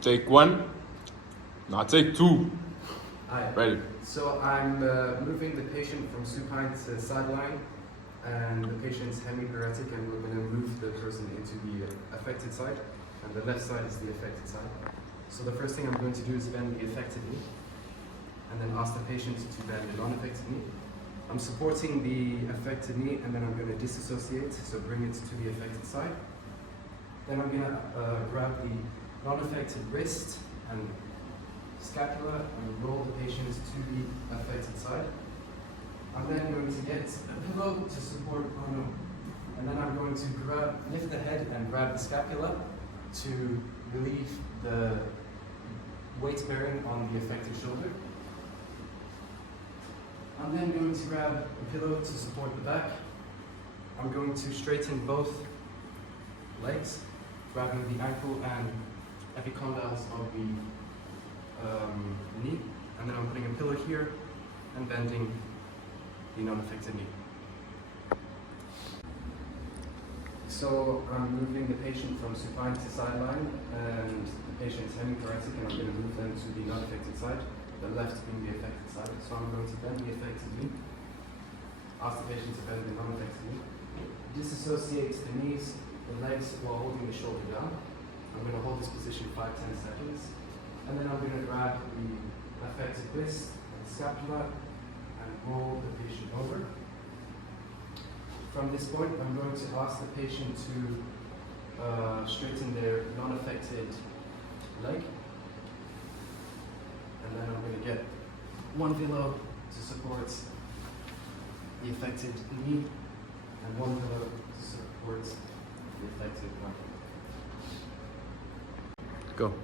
Take one. Now take two. Hi. Ready. So I'm moving the patient from supine to sideline, and the patient's hemiparetic, and we're going to move the person into the affected side, and the left side is the affected side. So the first thing I'm going to do is bend the affected knee, and then ask the patient to bend the non-affected knee. I'm supporting the affected knee, and then I'm going to disassociate, so bring it to the affected side. Then I'm going to grab the non-affected wrist and scapula and roll the patient to the affected side. I'm then going to get a pillow to support Ono. And then I'm going to lift the head and grab the scapula to relieve the weight bearing on the affected shoulder. I'm then going to grab a pillow to support the back. I'm going to straighten both legs, grabbing the ankle and epicondyles of the knee, and then I'm putting a pillow here and bending the non-affected knee. So I'm moving the patient from supine to sideline, and the patient's hemiparetic, and I'm going to move them to the non-affected side, the left being the affected side. So I'm going to bend the affected knee, ask the patient to bend the non-affected knee, disassociate the knees, the legs while holding the shoulder down. I'm going to hold this position 5-10 seconds. And then I'm going to grab the affected wrist and scapula and roll the patient over. From this point, I'm going to ask the patient to straighten their non-affected leg. And then I'm going to get one pillow to support the affected knee and one pillow to support the affected arm. Go.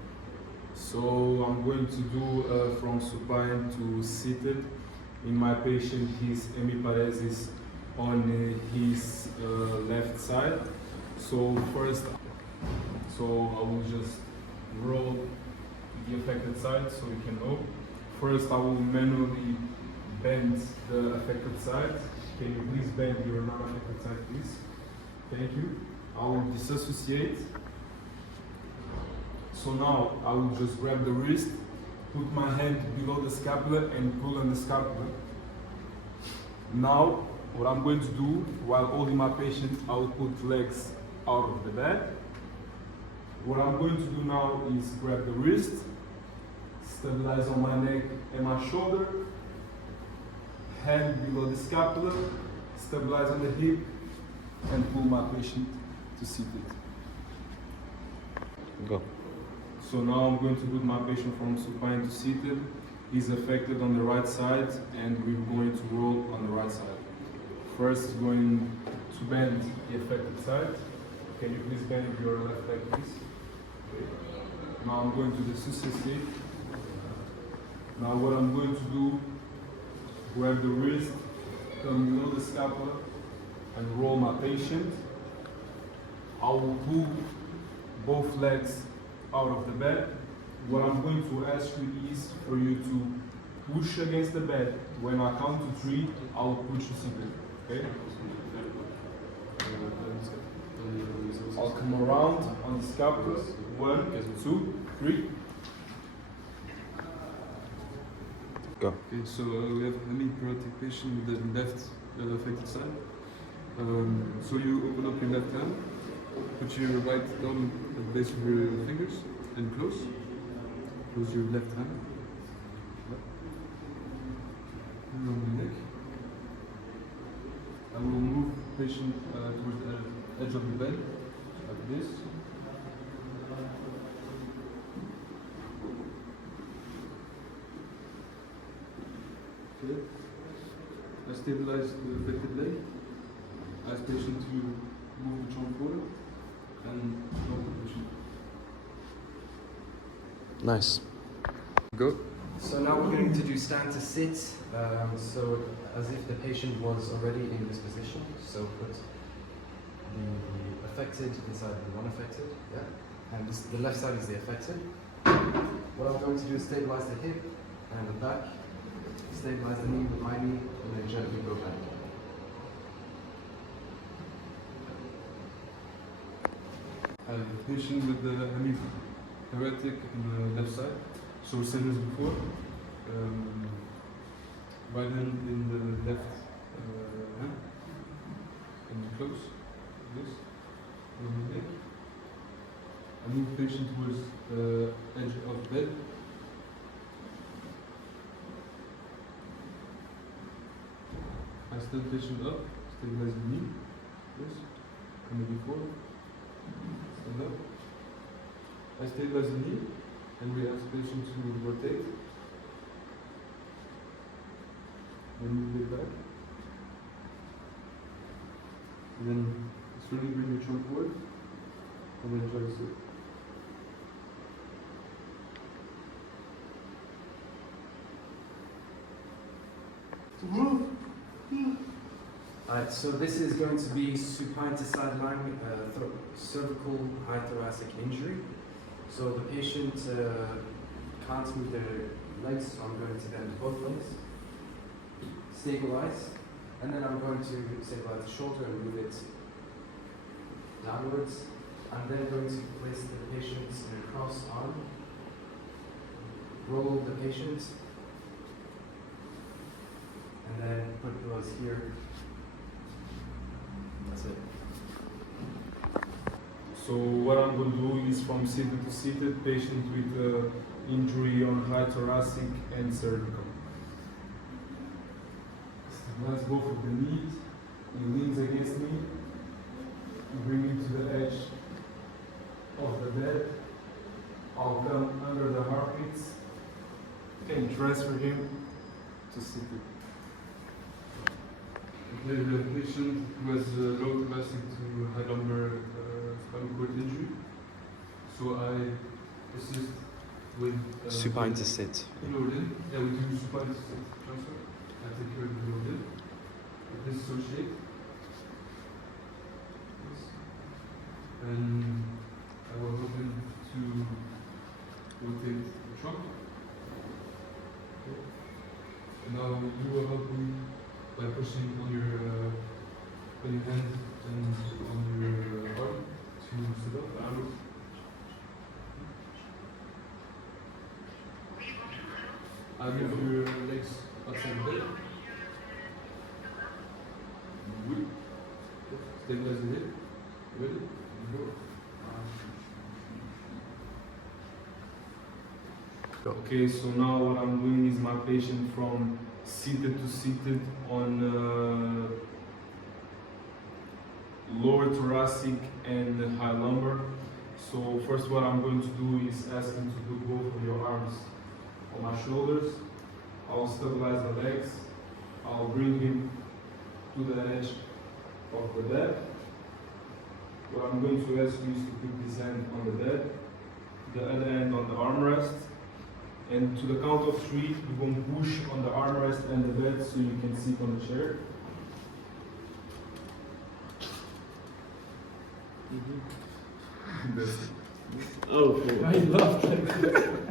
So I'm going to do from supine to seated. In my patient, his hemiparesis on his left side. So first, I will just roll the affected side so you can know. First, I will manually bend the affected side. Can you please bend your non-affected side, please? Thank you. I will disassociate. So now I will just grab the wrist, put my hand below the scapula and pull on the scapula. Now, what I'm going to do while holding my patient, I will put legs out of the bed. What I'm going to do now is grab the wrist, stabilize on my neck and my shoulder, hand below the scapula, stabilize on the hip, and pull my patient to seated. Go. So now I'm going to put my patient from supine to seated. He's affected on the right side, and we're going to roll on the right side. First, going to bend the affected side. Can you please bend your left leg, please? Okay. Now I'm going to disassociate. Now what I'm going to do, grab the wrist, come below the scapula, and roll my patient. I will pull both legs out of the bed. What I'm going to ask you is for you to push against the bed. When I count to 3, I will push you seated. Okay? I'll come around on the scapula. 1, 2, 3. Go. Okay, so we have hemiparetic patient with the left affected side. So you open up your left hand, put your right thumb at the base of your fingers and close. Close your left hand. And on the neck. I will move the patient towards the edge of the bed, like this. Okay. I stabilize the affected leg. Ask patient to move the trunk forward and drop the patient. Nice. Go. So now we're going to do stand to sit, so as if the patient was already in this position. So put the affected inside the non-affected, yeah? And the left side is the affected. What I'm going to do is stabilize the hip and the back, stabilize the knee with my knee, and then gently go back. I have a patient with the hieratic on the left side. So same as before. Right hand in the left hand. And close. This. On the neck. I move patient towards the edge of bed. I stand patient up, stabilize the knee. This. And before. Stand up. I stabilize the knee and we ask patient to rotate. Then move it back. And then slowly bring your trunk forward. And then try to sit. Alright, so this is going to be supine to sideline cervical high thoracic injury. So the patient can't move their legs, so I'm going to bend both legs, stabilize, and then I'm going to stabilize the shoulder and move it downwards. I'm then going to place the patient in a cross arm, roll the patient, and then put pillows here. That's it. So what I'm going to do is from seated to seated, patient with injury on high thoracic and cervical. Let's go for the knees. He leans against me. Bring him to the edge of the bed. I'll come under the armpits and transfer him to seated. Okay, we have a patient who has low thoracic to high lumbar spinal cord injury. So I assist with Supine to sit. load in. Yeah, we do supine to sit transfer. I take care of the load in. This is so shaped. Yes. And I will help him to rotate the trunk. Okay. And now you will help me by pushing on your hand and on your arm to sit up. I move your legs outside the bed. Oui. Stabilize the hip. Ready? Go. Okay, so now what I'm doing is my patient from seated to seated on lower thoracic and high lumbar. So first what I'm going to do is ask him to put both of your arms on my shoulders. I'll stabilize the legs. I'll bring him to the edge of the bed. What I'm going to ask you is to put his hand on the bed, the other hand on the armrest. And to the count of 3, you're going to push on the armrest and the bed so you can sit on the chair. Oh, I love that.